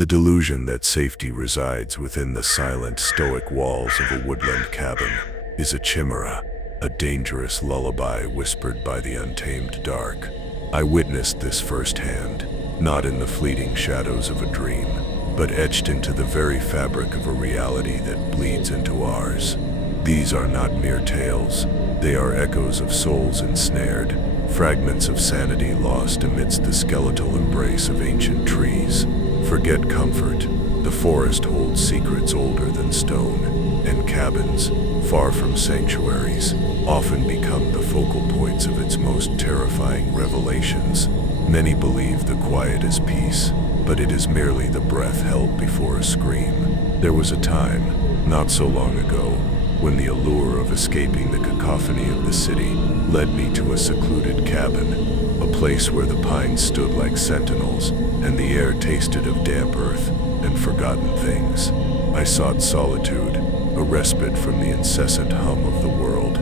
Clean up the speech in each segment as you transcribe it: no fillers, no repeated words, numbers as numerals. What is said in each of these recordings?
The delusion that safety resides within the silent, stoic walls of a woodland cabin is a chimera, a dangerous lullaby whispered by the untamed dark. I witnessed this firsthand, not in the fleeting shadows of a dream, but etched into the very fabric of a reality that bleeds into ours. These are not mere tales, they are echoes of souls ensnared, fragments of sanity lost amidst the skeletal embrace of ancient trees. Forget comfort, the forest holds secrets older than stone, and cabins, far from sanctuaries, often become the focal points of its most terrifying revelations. Many believe the quiet is peace, but it is merely the breath held before a scream. There was a time, not so long ago, when the allure of escaping the cacophony of the city led me to a secluded cabin, a place where the pines stood like sentinels and the air tasted of damp earth and forgotten things. I sought solitude, a respite from the incessant hum of the world.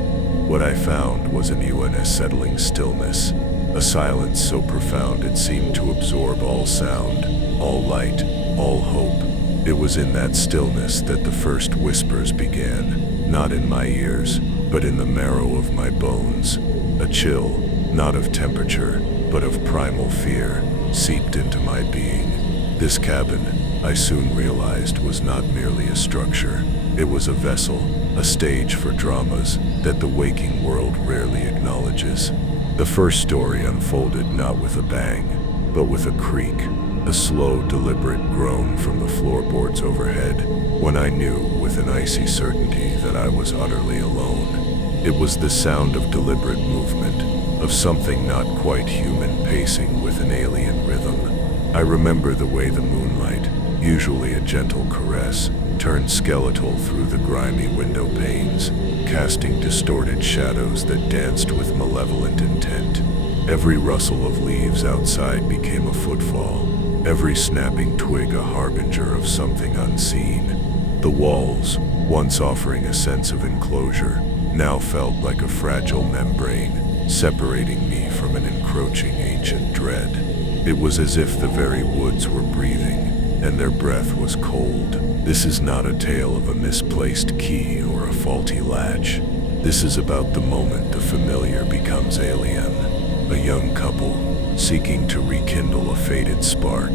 What I found was an unsettling stillness, a silence so profound it seemed to absorb all sound, all light, all hope. It was in that stillness that the first whispers began, not in my ears, but in the marrow of my bones. A chill, not of temperature, but of primal fear, seeped into my being. This cabin, I soon realized, was not merely a structure. It was a vessel, a stage for dramas that the waking world rarely acknowledges. The first story unfolded not with a bang, but with a creak, a slow, deliberate groan from the floorboards overhead, when I knew with an icy certainty that I was utterly alone. It was the sound of deliberate movement, of something not quite human pacing with an alien rhythm. I remember the way the moonlight, usually a gentle caress, turned skeletal through the grimy window panes, casting distorted shadows that danced with malevolent intent. Every rustle of leaves outside became a footfall, every snapping twig a harbinger of something unseen. The walls, once offering a sense of enclosure, now felt like a fragile membrane, separating me from an encroaching ancient dread. It was as if the very woods were breathing, and their breath was cold. This is not a tale of a misplaced key or a faulty latch. This is about the moment the familiar becomes alien. A young couple, seeking to rekindle a faded spark,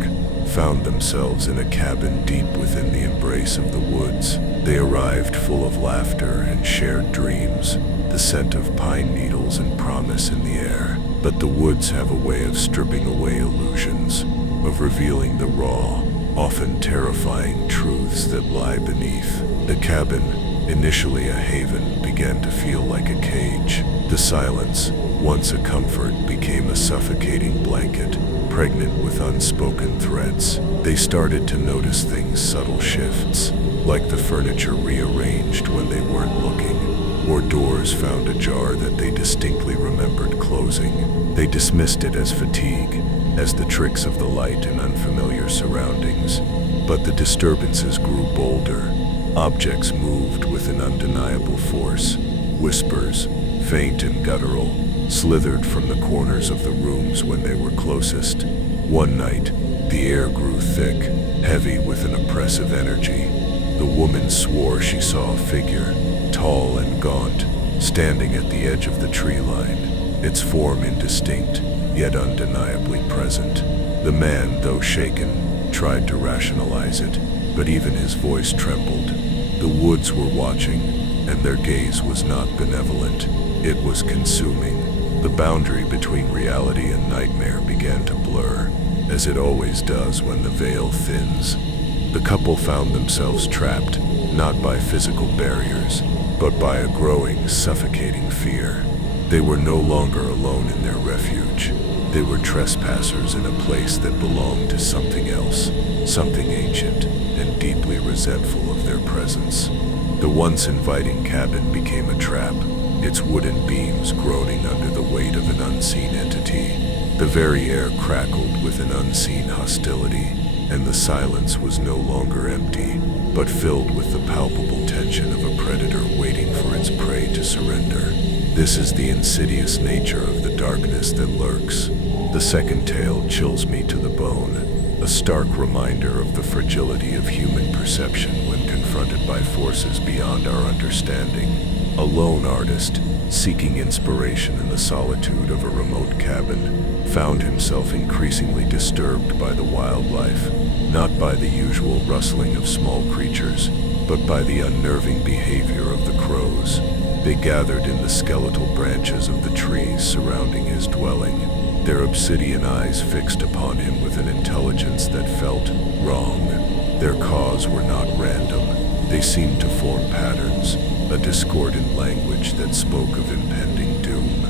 found themselves in a cabin deep within the embrace of the woods. They arrived full of laughter and shared dreams, the scent of pine needles and promise in the air. But the woods have a way of stripping away illusions, of revealing the raw, often terrifying truths that lie beneath. The cabin, initially a haven, began to feel like a cage. The silence, once a comfort, became a suffocating blanket, pregnant with unspoken threats. They started to notice things, subtle shifts, like the furniture rearranged when they weren't looking, or doors found ajar that they distinctly remembered closing. They dismissed it as fatigue, as the tricks of the light in unfamiliar surroundings. But the disturbances grew bolder. Objects moved with an undeniable force. Whispers, faint and guttural, slithered from the corners of the rooms when they were closest. One night, the air grew thick, heavy with an oppressive energy. The woman swore she saw a figure, tall and gaunt, standing at the edge of the tree line, its form indistinct, yet undeniably present. The man, though shaken, tried to rationalize it, but even his voice trembled. The woods were watching, and their gaze was not benevolent. It was consuming. The boundary between reality and nightmare began to blur, as it always does when the veil thins. The couple found themselves trapped, not by physical barriers, but by a growing, suffocating fear. They were no longer alone in their refuge. They were trespassers in a place that belonged to something else, something ancient and deeply resentful of their presence. The once inviting cabin became a trap, its wooden beams groaning under the weight of an unseen entity. The very air crackled with an unseen hostility, and the silence was no longer empty, but filled with the palpable tension of a predator waiting for its prey to surrender. This is the insidious nature of the darkness that lurks. The second tale chills me to the bone, a stark reminder of the fragility of human perception when confronted by forces beyond our understanding. A lone artist, seeking inspiration in the solitude of a remote cabin, found himself increasingly disturbed by the wildlife, not by the usual rustling of small creatures, but by the unnerving behavior of the crows. They gathered in the skeletal branches of the trees surrounding his dwelling, their obsidian eyes fixed upon him with an intelligence that felt wrong. Their caws were not random. They seemed to form patterns, a discordant language that spoke of impending doom.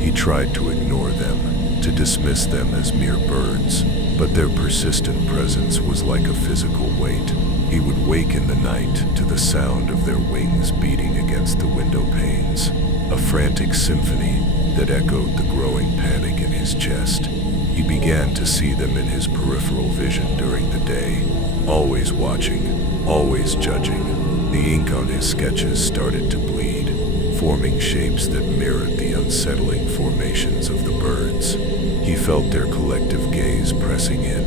He tried to ignore them, to dismiss them as mere birds, but their persistent presence was like a physical weight. He would wake in the night to the sound of their wings beating against the window panes, a frantic symphony that echoed the growing panic in his chest. He began to see them in his peripheral vision during the day, always watching, always judging. The ink on his sketches started to bleed, forming shapes that mirrored the unsettling formations of the birds. He felt their collective gaze pressing in,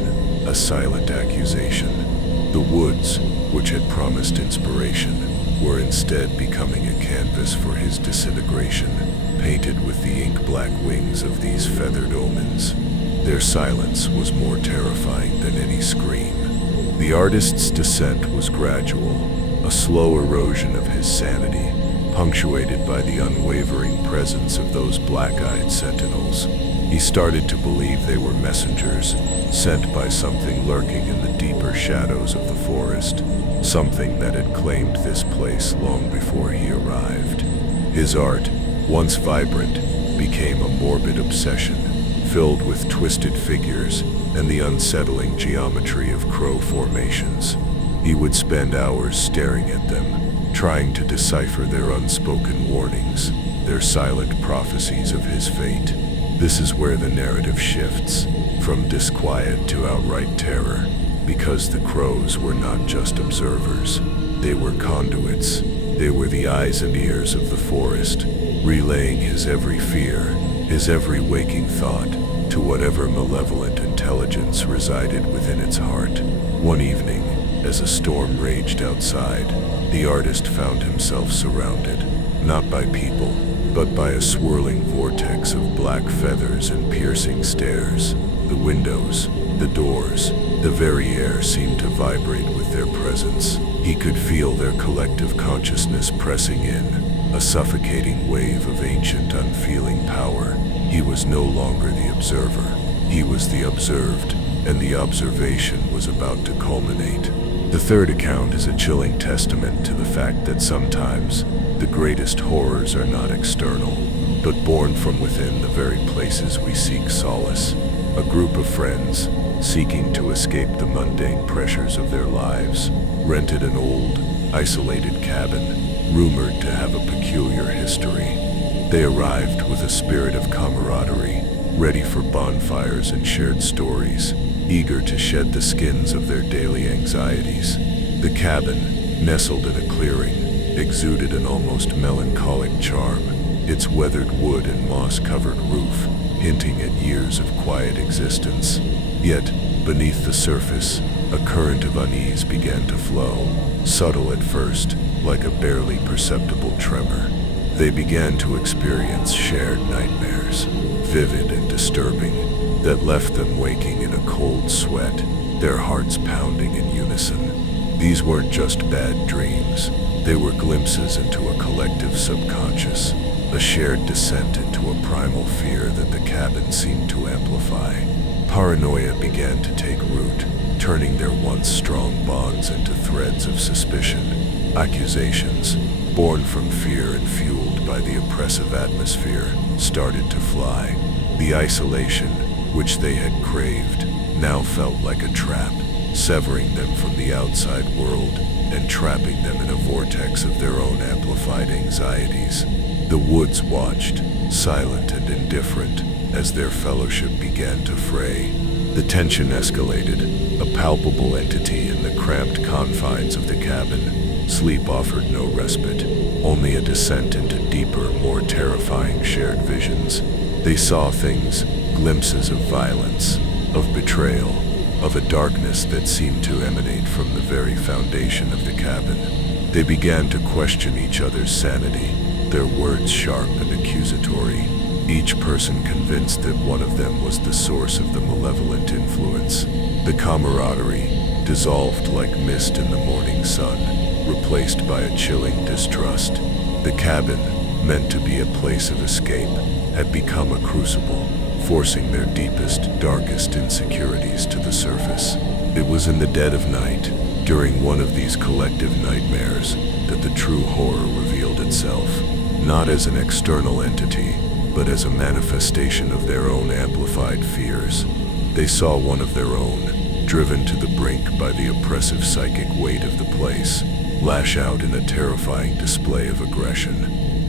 a silent accusation. The woods, which had promised inspiration, were instead becoming a canvas for his disintegration, painted with the ink-black wings of these feathered omens. Their silence was more terrifying than any scream. The artist's descent was gradual, a slow erosion of his sanity, punctuated by the unwavering presence of those black-eyed sentinels. He started to believe they were messengers, sent by something lurking in the deeper shadows of the forest, something that had claimed this place long before he arrived. His art, once vibrant, became a morbid obsession, filled with twisted figures and the unsettling geometry of crow formations. He would spend hours staring at them, trying to decipher their unspoken warnings, their silent prophecies of his fate. This is where the narrative shifts, from disquiet to outright terror, because the crows were not just observers. They were conduits. They were the eyes and ears of the forest, relaying his every fear, his every waking thought, to whatever malevolent intelligence resided within its heart. One evening, as a storm raged outside, the artist found himself surrounded, not by people, but by a swirling vortex of black feathers and piercing stares. The windows, the doors, the very air seemed to vibrate with their presence. He could feel their collective consciousness pressing in, a suffocating wave of ancient, unfeeling power. He was no longer the observer. He was the observed, and the observation was about to culminate. The third account is a chilling testament to the fact that sometimes the greatest horrors are not external, but born from within the very places we seek solace. A group of friends, seeking to escape the mundane pressures of their lives, rented an old, isolated cabin, rumored to have a peculiar history. They arrived with a spirit of camaraderie, ready for bonfires and shared stories, eager to shed the skins of their daily anxieties. The cabin, nestled in a clearing, exuded an almost melancholic charm, its weathered wood and moss-covered roof hinting at years of quiet existence. Yet, beneath the surface, a current of unease began to flow, subtle at first, like a barely perceptible tremor. They began to experience shared nightmares, vivid and disturbing, that left them waking in a cold sweat, their hearts pounding in unison. These weren't just bad dreams, they were glimpses into a collective subconscious, a shared descent into a primal fear that the cabin seemed to amplify. Paranoia began to take root, turning their once strong bonds into threads of suspicion. Accusations, born from fear and fueled by the oppressive atmosphere, started to fly. The isolation, which they had craved, now felt like a trap, severing them from the outside world and trapping them in a vortex of their own amplified anxieties. The woods watched, silent and indifferent, as their fellowship began to fray. The tension escalated, a palpable entity in the cramped confines of the cabin. Sleep offered no respite, only a descent into deeper, more terrifying shared visions. They saw things, glimpses of violence, of betrayal, of a darkness that seemed to emanate from the very foundation of the cabin. They began to question each other's sanity, their words sharp and accusatory, each person convinced that one of them was the source of the malevolent influence. The camaraderie dissolved like mist in the morning sun, replaced by a chilling distrust. The cabin, meant to be a place of escape, had become a crucible, forcing their deepest, darkest insecurities to the surface. It was in the dead of night, during one of these collective nightmares, that the true horror revealed itself, not as an external entity, but as a manifestation of their own amplified fears. They saw one of their own, driven to the brink by the oppressive psychic weight of the place, lash out in a terrifying display of aggression.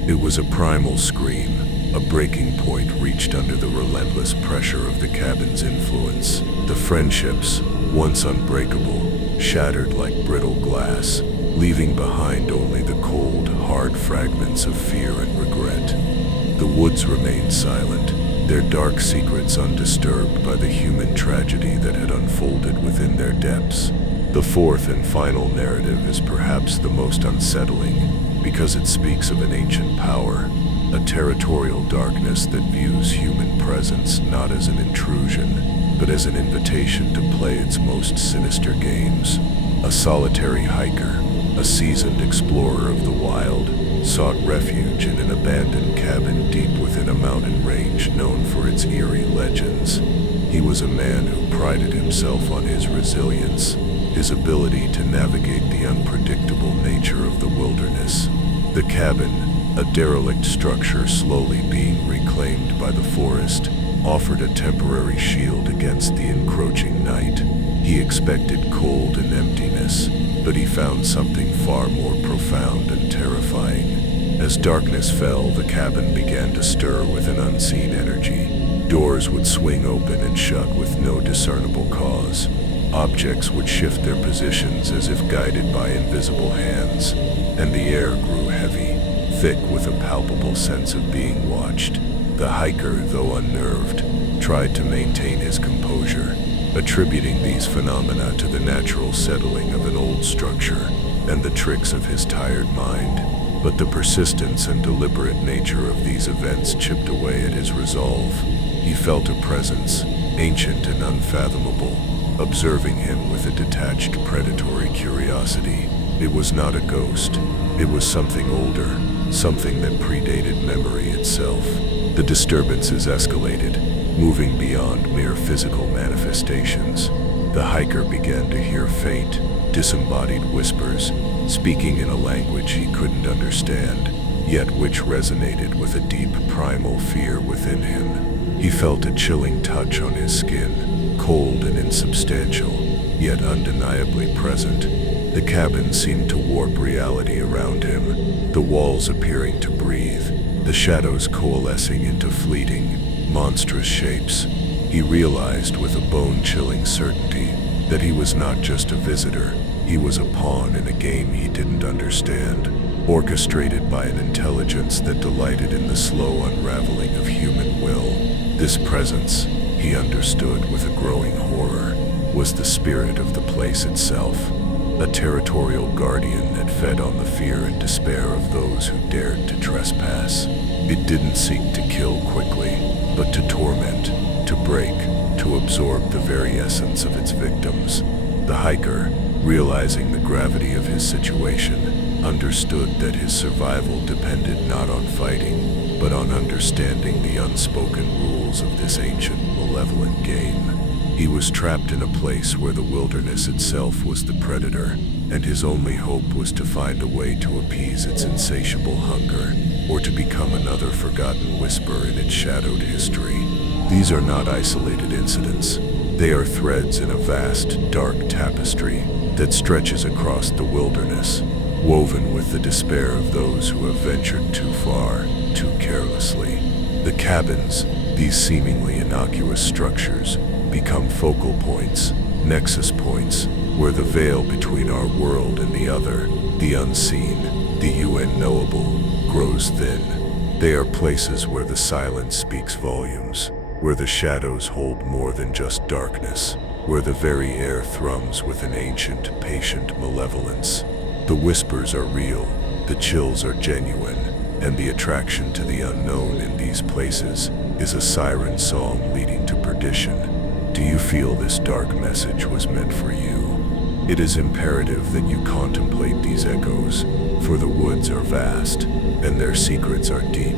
It was a primal scream, a breaking point reached under the relentless pressure of the cabin's influence. The friendships, once unbreakable, shattered like brittle glass, leaving behind only the cold, hard fragments of fear and regret. The woods remained silent, their dark secrets undisturbed by the human tragedy that had unfolded within their depths. The fourth and final narrative is perhaps the most unsettling, because it speaks of an ancient power, a territorial darkness that views human presence not as an intrusion, but as an invitation to play its most sinister games. A solitary hiker, a seasoned explorer of the wild, sought refuge in an abandoned cabin deep within a mountain range known for its eerie legends. He was a man who prided himself on his resilience, his ability to navigate the unpredictable nature of the wilderness. The cabin, a derelict structure slowly being reclaimed by the forest, offered a temporary shield against the encroaching night. He expected cold and emptiness, but he found something far more profound and terrifying. As darkness fell, the cabin began to stir with an unseen energy. Doors would swing open and shut with no discernible cause. Objects would shift their positions as if guided by invisible hands, and the air grew heavy, thick with a palpable sense of being watched. The hiker, though unnerved, tried to maintain his composure, attributing these phenomena to the natural settling of an old structure and the tricks of his tired mind. But the persistence and deliberate nature of these events chipped away at his resolve. He felt a presence, ancient and unfathomable, observing him with a detached, predatory curiosity. It was not a ghost. It was something older, something that predated memory itself. The disturbances escalated, moving beyond mere physical manifestations. The hiker began to hear faint, disembodied whispers, speaking in a language he couldn't understand, yet which resonated with a deep primal fear within him. He felt a chilling touch on his skin, cold and insubstantial, yet undeniably present. The cabin seemed to warp reality around him, the walls appearing to breathe, the shadows coalescing into fleeting, monstrous shapes. He realized with a bone-chilling certainty that he was not just a visitor, he was a pawn in a game he didn't understand, orchestrated by an intelligence that delighted in the slow unraveling of human will. This presence, he understood with a growing horror, was the spirit of the place itself, a territorial guardian that fed on the fear and despair of those who dared to trespass. It didn't seek to kill quickly, but to torment, to break, to absorb the very essence of its victims. The hiker, realizing the gravity of his situation, understood that his survival depended not on fighting, but on understanding the unspoken rules of this ancient, malevolent game. He was trapped in a place where the wilderness itself was the predator, and his only hope was to find a way to appease its insatiable hunger, or to become another forgotten whisper in its shadowed history. These are not isolated incidents. They are threads in a vast, dark tapestry that stretches across the wilderness, woven with the despair of those who have ventured too far, too carelessly. The cabins, these seemingly innocuous structures, become focal points, nexus points, where the veil between our world and the other, the unseen, the unknowable, grows thin. They are places where the silence speaks volumes, where the shadows hold more than just darkness, where the very air thrums with an ancient, patient malevolence. The whispers are real, the chills are genuine, and the attraction to the unknown in these places is a siren song leading to perdition. Do you feel this dark message was meant for you? It is imperative that you contemplate these echoes, for the woods are vast, and their secrets are deep.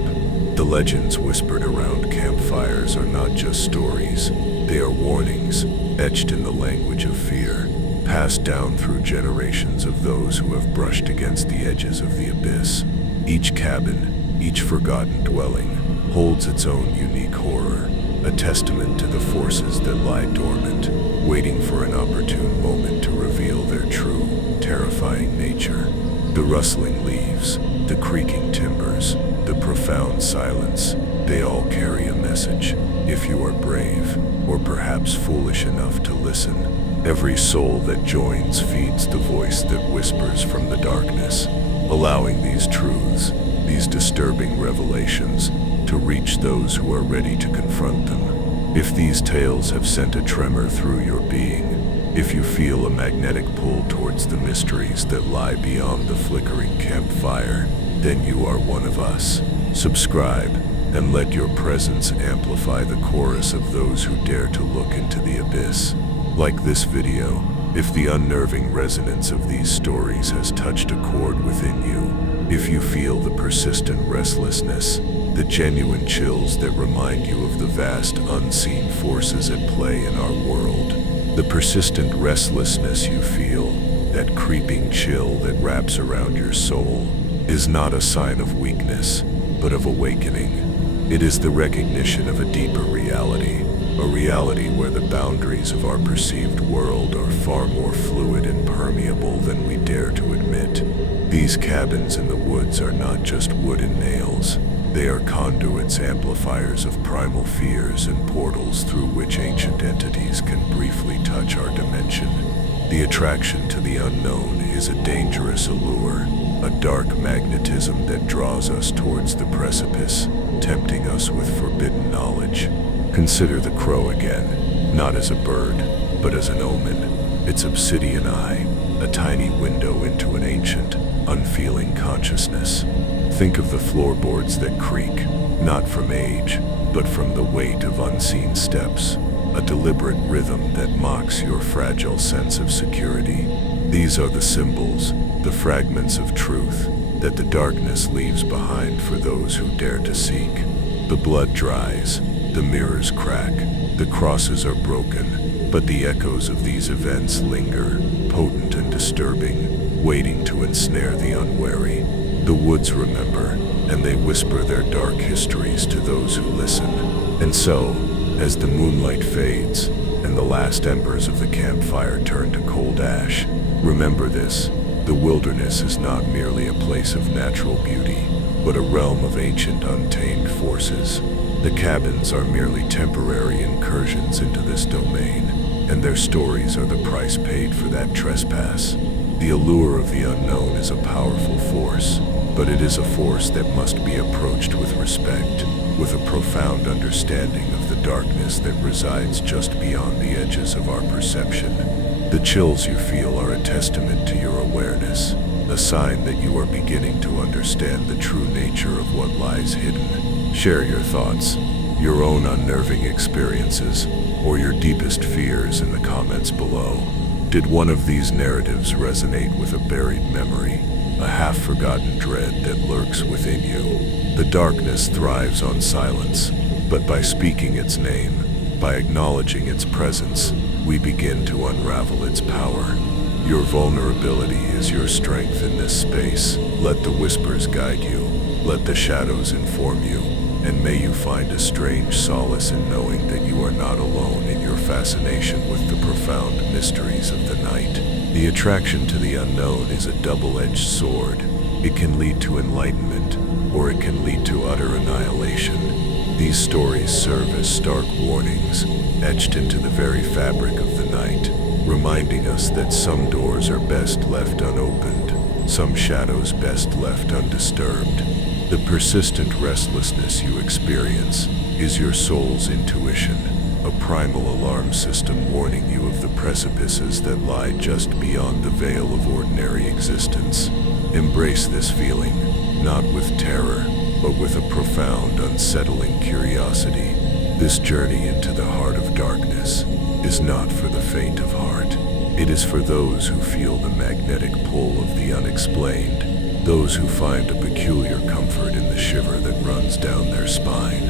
The legends whispered around campfires are not just stories, they are warnings, etched in the language of fear, passed down through generations of those who have brushed against the edges of the abyss. Each cabin, each forgotten dwelling, holds its own unique horror, a testament to the forces that lie dormant, waiting for an opportune moment to reveal their true, terrifying nature. The rustling leaves, the creaking timbers, the profound silence, they all carry a message. If you are brave, or perhaps foolish enough to listen, every soul that joins feeds the voice that whispers from the darkness, allowing these truths, these disturbing revelations, to reach those who are ready to confront them. If these tales have sent a tremor through your being, if you feel a magnetic pull towards the mysteries that lie beyond the flickering campfire, then you are one of us. Subscribe, and let your presence amplify the chorus of those who dare to look into the abyss. Like this video, if the unnerving resonance of these stories has touched a chord within you, if you feel the persistent restlessness, the genuine chills that remind you of the vast unseen forces at play in our world, the persistent restlessness you feel, that creeping chill that wraps around your soul, is not a sign of weakness, but of awakening. It is the recognition of a deeper reality, a reality where the boundaries of our perceived world are far more fluid and permeable than we dare to admit. These cabins in the woods are not just wood and nails. They are conduits, amplifiers of primal fears, and portals through which ancient entities can briefly touch our dimension. The attraction to the unknown is a dangerous allure, a dark magnetism that draws us towards the precipice, tempting us with forbidden knowledge. Consider the crow again, not as a bird, but as an omen, its obsidian eye, a tiny window into an ancient, unfeeling consciousness. Think of the floorboards that creak, not from age, but from the weight of unseen steps, a deliberate rhythm that mocks your fragile sense of security. These are the symbols, the fragments of truth, that the darkness leaves behind for those who dare to seek. The blood dries, the mirrors crack, the crosses are broken, but the echoes of these events linger, potent and disturbing, waiting to ensnare the unwary. The woods remember, and they whisper their dark histories to those who listen. And so, as the moonlight fades, and the last embers of the campfire turn to cold ash, remember this: the wilderness is not merely a place of natural beauty, but a realm of ancient untamed forces. The cabins are merely temporary incursions into this domain, and their stories are the price paid for that trespass. The allure of the unknown is a powerful force, but it is a force that must be approached with respect, with a profound understanding of the darkness that resides just beyond the edges of our perception. The chills you feel are a testament to your awareness, a sign that you are beginning to understand the true nature of what lies hidden. Share your thoughts, your own unnerving experiences, or your deepest fears in the comments below. Did one of these narratives resonate with a buried memory, a half-forgotten dread that lurks within you? The darkness thrives on silence, but by speaking its name, by acknowledging its presence, we begin to unravel its power. Your vulnerability is your strength in this space. Let the whispers guide you, let the shadows inform you, and may you find a strange solace in knowing that you are not alone in your fascination with the profound mysteries of the night. The attraction to the unknown is a double-edged sword. It can lead to enlightenment, or it can lead to utter annihilation. These stories serve as stark warnings, etched into the very fabric of the night, reminding us that some doors are best left unopened, some shadows best left undisturbed. The persistent restlessness you experience is your soul's intuition, a primal alarm system warning you of the precipices that lie just beyond the veil of ordinary existence. Embrace this feeling, not with terror, but with a profound, unsettling curiosity. This journey into the heart of darkness is not for the faint of heart. It is for those who feel the magnetic pull of the unexplained, those who find a peculiar comfort in the shiver that runs down their spine.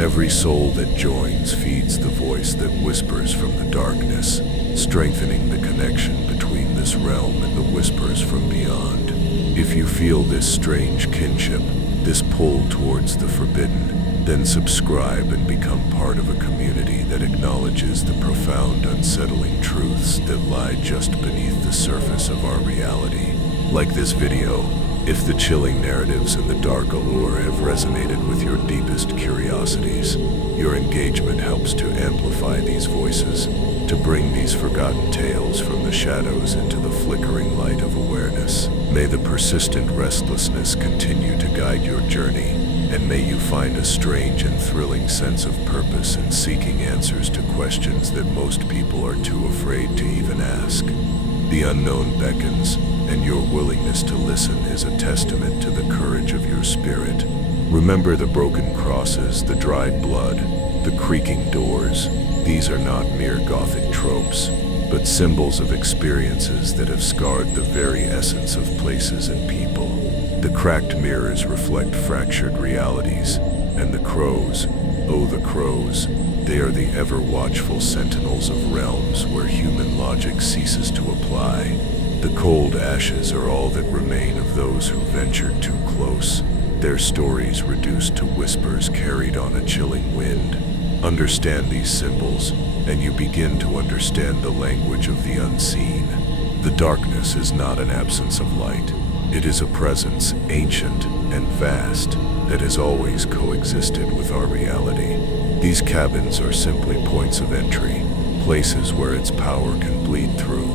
Every soul that joins feeds the voice that whispers from the darkness, strengthening the connection between this realm and the whispers from beyond. If you feel this strange kinship, this pull towards the forbidden, then subscribe and become part of a community that acknowledges the profound, unsettling truths that lie just beneath the surface of our reality. Like this video, if the chilling narratives and the dark allure have resonated with your deepest curiosities, your engagement helps to amplify these voices, to bring these forgotten tales from the shadows into the flickering light of awareness. May the persistent restlessness continue to guide your journey, and may you find a strange and thrilling sense of purpose in seeking answers to questions that most people are too afraid to even ask. The unknown beckons, and your willingness to listen is a testament to the courage of your spirit. Remember the broken crosses, the dried blood, the creaking doors. These are not mere Gothic tropes, but symbols of experiences that have scarred the very essence of places and people. The cracked mirrors reflect fractured realities, and the crows, oh the crows, they are the ever-watchful sentinels of realms where human logic ceases to apply. The cold ashes are all that remain of those who ventured too close, their stories reduced to whispers carried on a chilling wind. Understand these symbols, and you begin to understand the language of the unseen. The darkness is not an absence of light. It is a presence, ancient and vast, that has always coexisted with our reality. These cabins are simply points of entry, places where its power can bleed through,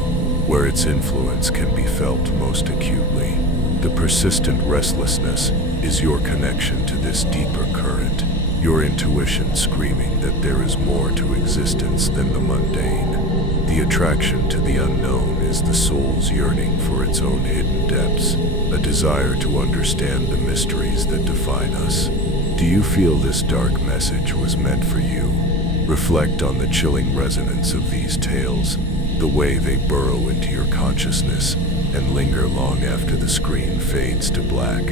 where its influence can be felt most acutely. The persistent restlessness is your connection to this deeper current, your intuition screaming that there is more to existence than the mundane. The attraction to the unknown is the soul's yearning for its own hidden depths, a desire to understand the mysteries that define us. Do you feel this dark message was meant for you? Reflect on the chilling resonance of these tales, the way they burrow into your consciousness and linger long after the screen fades to black.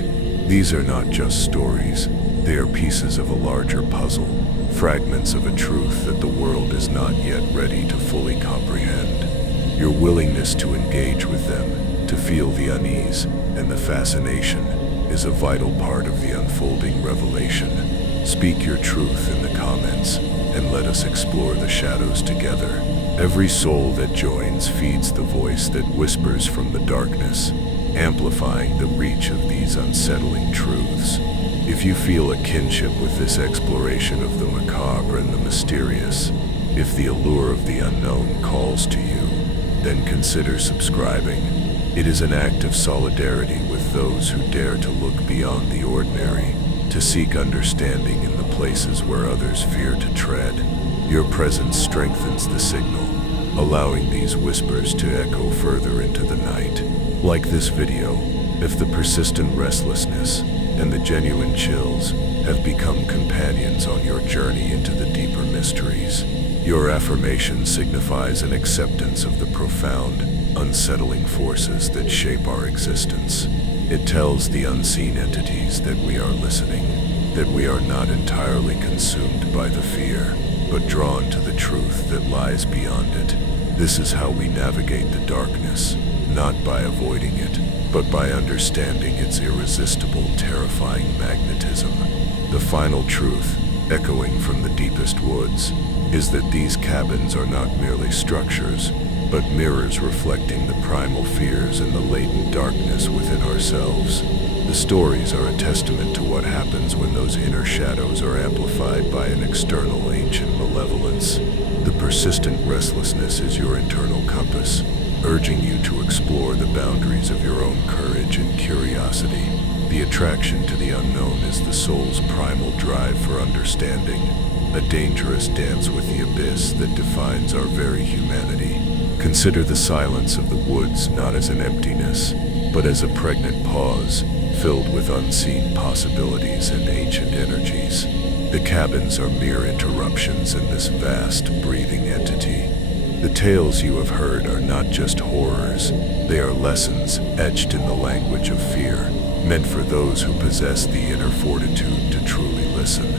These are not just stories, they are pieces of a larger puzzle, fragments of a truth that the world is not yet ready to fully comprehend. Your willingness to engage with them, to feel the unease and the fascination, is a vital part of the unfolding revelation. Speak your truth in the comments, and let us explore the shadows together. Every soul that joins feeds the voice that whispers from the darkness, amplifying the reach of these unsettling truths. If you feel a kinship with this exploration of the macabre and the mysterious, if the allure of the unknown calls to you, then consider subscribing. It is an act of solidarity with those who dare to look beyond the ordinary, to seek understanding in the places where others fear to tread. Your presence strengthens the signal, allowing these whispers to echo further into the night. Like this video, if the persistent restlessness and the genuine chills have become companions on your journey into the deeper mysteries, your affirmation signifies an acceptance of the profound, unsettling forces that shape our existence. It tells the unseen entities that we are listening, that we are not entirely consumed by the fear, but drawn to the truth that lies beyond it. This is how we navigate the darkness, not by avoiding it, but by understanding its irresistible, terrifying magnetism. The final truth, echoing from the deepest woods, is that these cabins are not merely structures, but mirrors reflecting the primal fears and the latent darkness within ourselves. The stories are a testament to what happens when those inner shadows are amplified by an external ancient malevolence. The persistent restlessness is your internal compass, urging you to explore the boundaries of your own courage and curiosity. The attraction to the unknown is the soul's primal drive for understanding, a dangerous dance with the abyss that defines our very humanity. Consider the silence of the woods not as an emptiness, but as a pregnant pause, filled with unseen possibilities and ancient energies. The cabins are mere interruptions in this vast, breathing entity. The tales you have heard are not just horrors, they are lessons etched in the language of fear, meant for those who possess the inner fortitude to truly listen.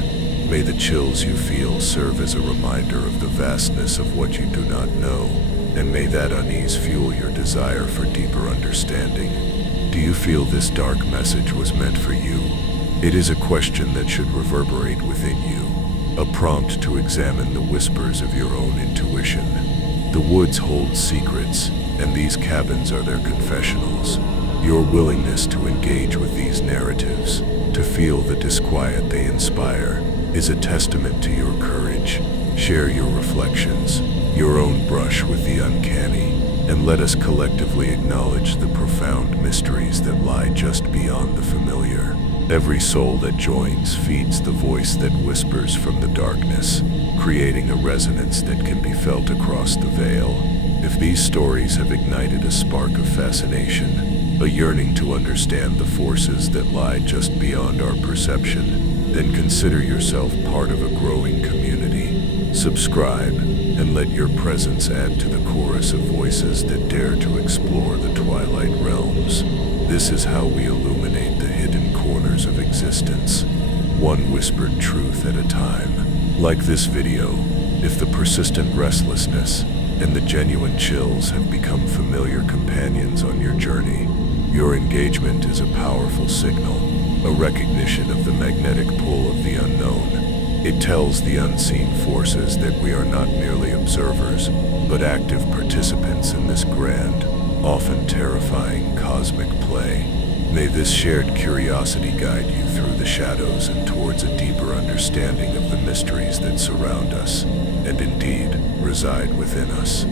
May the chills you feel serve as a reminder of the vastness of what you do not know, and may that unease fuel your desire for deeper understanding. Do you feel this dark message was meant for you? It is a question that should reverberate within you, a prompt to examine the whispers of your own intuition. The woods hold secrets, and these cabins are their confessionals. Your willingness to engage with these narratives, to feel the disquiet they inspire, is a testament to your courage. Share your reflections, your own brush with the uncanny, and let us collectively acknowledge the profound mysteries that lie just beyond the familiar. Every soul that joins feeds the voice that whispers from the darkness, creating a resonance that can be felt across the veil. If these stories have ignited a spark of fascination, a yearning to understand the forces that lie just beyond our perception, then consider yourself part of a growing community. Subscribe, and let your presence add to the chorus of voices that dare to explore the twilight realms. This is how we illuminate the hidden corners of existence, one whispered truth at a time. Like this video, if the persistent restlessness and the genuine chills have become familiar companions on your journey, your engagement is a powerful signal, a recognition of the magnetic pull of the unknown. It tells the unseen forces that we are not merely observers, but active participants in this grand, often terrifying cosmic play. May this shared curiosity guide you through the shadows and towards a deeper understanding of the mysteries that surround us, and indeed reside within us.